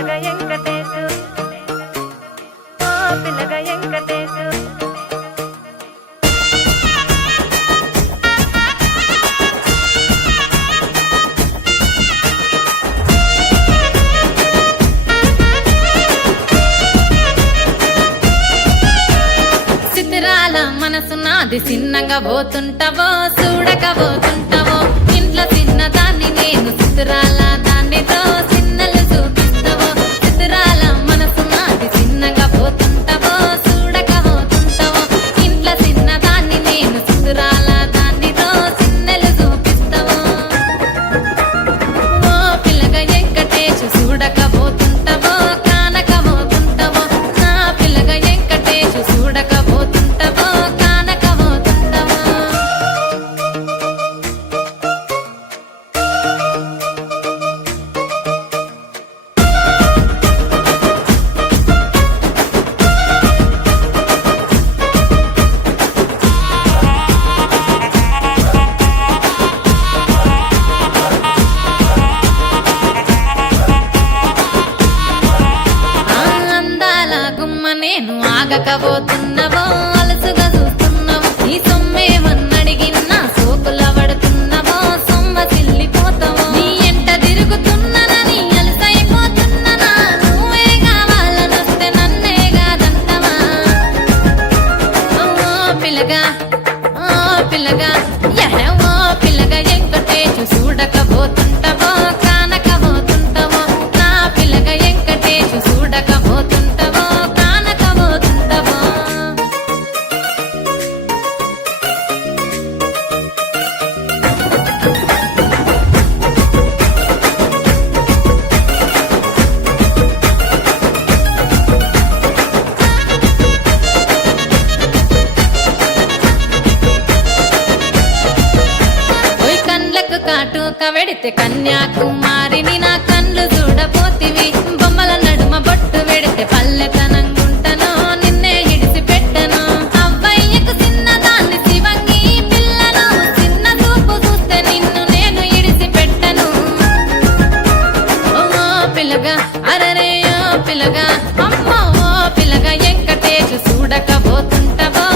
పిల్లగా వెంకటేశు ఓ పిల్లగా వెంకటేశు చిత్రాల మనసు నాది చిన్నగా పోతుంటావో చూడక పోతుంటావో ఇంట్లో చిన్నదాన్ని నేను చిత్రాల దాన్నితో చిన్నలు చూపిస్తావో చిత్రాల మనసు నాది చిన్నగా పోతుంటావో చూడక పోతుంటావో ఇంట్లో చిన్నదాన్ని నేను చిత్రాల దాన్నితో చిన్నలు చూపిస్తావో ఓ పిల్లగా వెంకటేశు చూడక పోతుంటావో కానక పోతుంటావో నా పిల్లగా వెంకటేశు చూడక పోతుంటావో కానక పోతుంటావో అందాల గుమ్మ నేను ఆగకపోతున్నావో అలసుగా చూస్తున్నావో నీ సొమ్మేమన్నడిగినా సోకుల పడుతున్నావో సొమ్మ సిల్లిపోతావో నీ ఎంట తిరుగుతున్నానని అలసైపోతున్నానా నువ్వే కావాలనొస్తే నన్నే కాదంటవా ఓ పిల్లగా ఓ పిల్లగా ఓ పిల్లగా వెంకటేశు చూడకపోతుంటావో కానకపోతుంటావో నా పిల్లగా వెంకటేశు చూడకపోతుంటావో కానకపోతుంటావో ఓయ్ కండ్లకు కాటుక వెడితే కన్యాకుమారిని నా కళ్ళు చూడపోతివి బొమ్మల నడుమ బొట్టు వెడితే పల్లెతనంగుంటను నిన్నే ఇడిసి పెట్టను అవ్వయ్యకు చిన్నదాన్ని శివంగి పిల్లను చిన్న చూపు చూస్తే నిన్ను నేను ఇడిసి పెట్టను ఓ పిల్లగా అరరే ఓ పిల్లగా అమ్మో ఓ పిల్లగా వెంకటేశు చూడకపోతుంటావో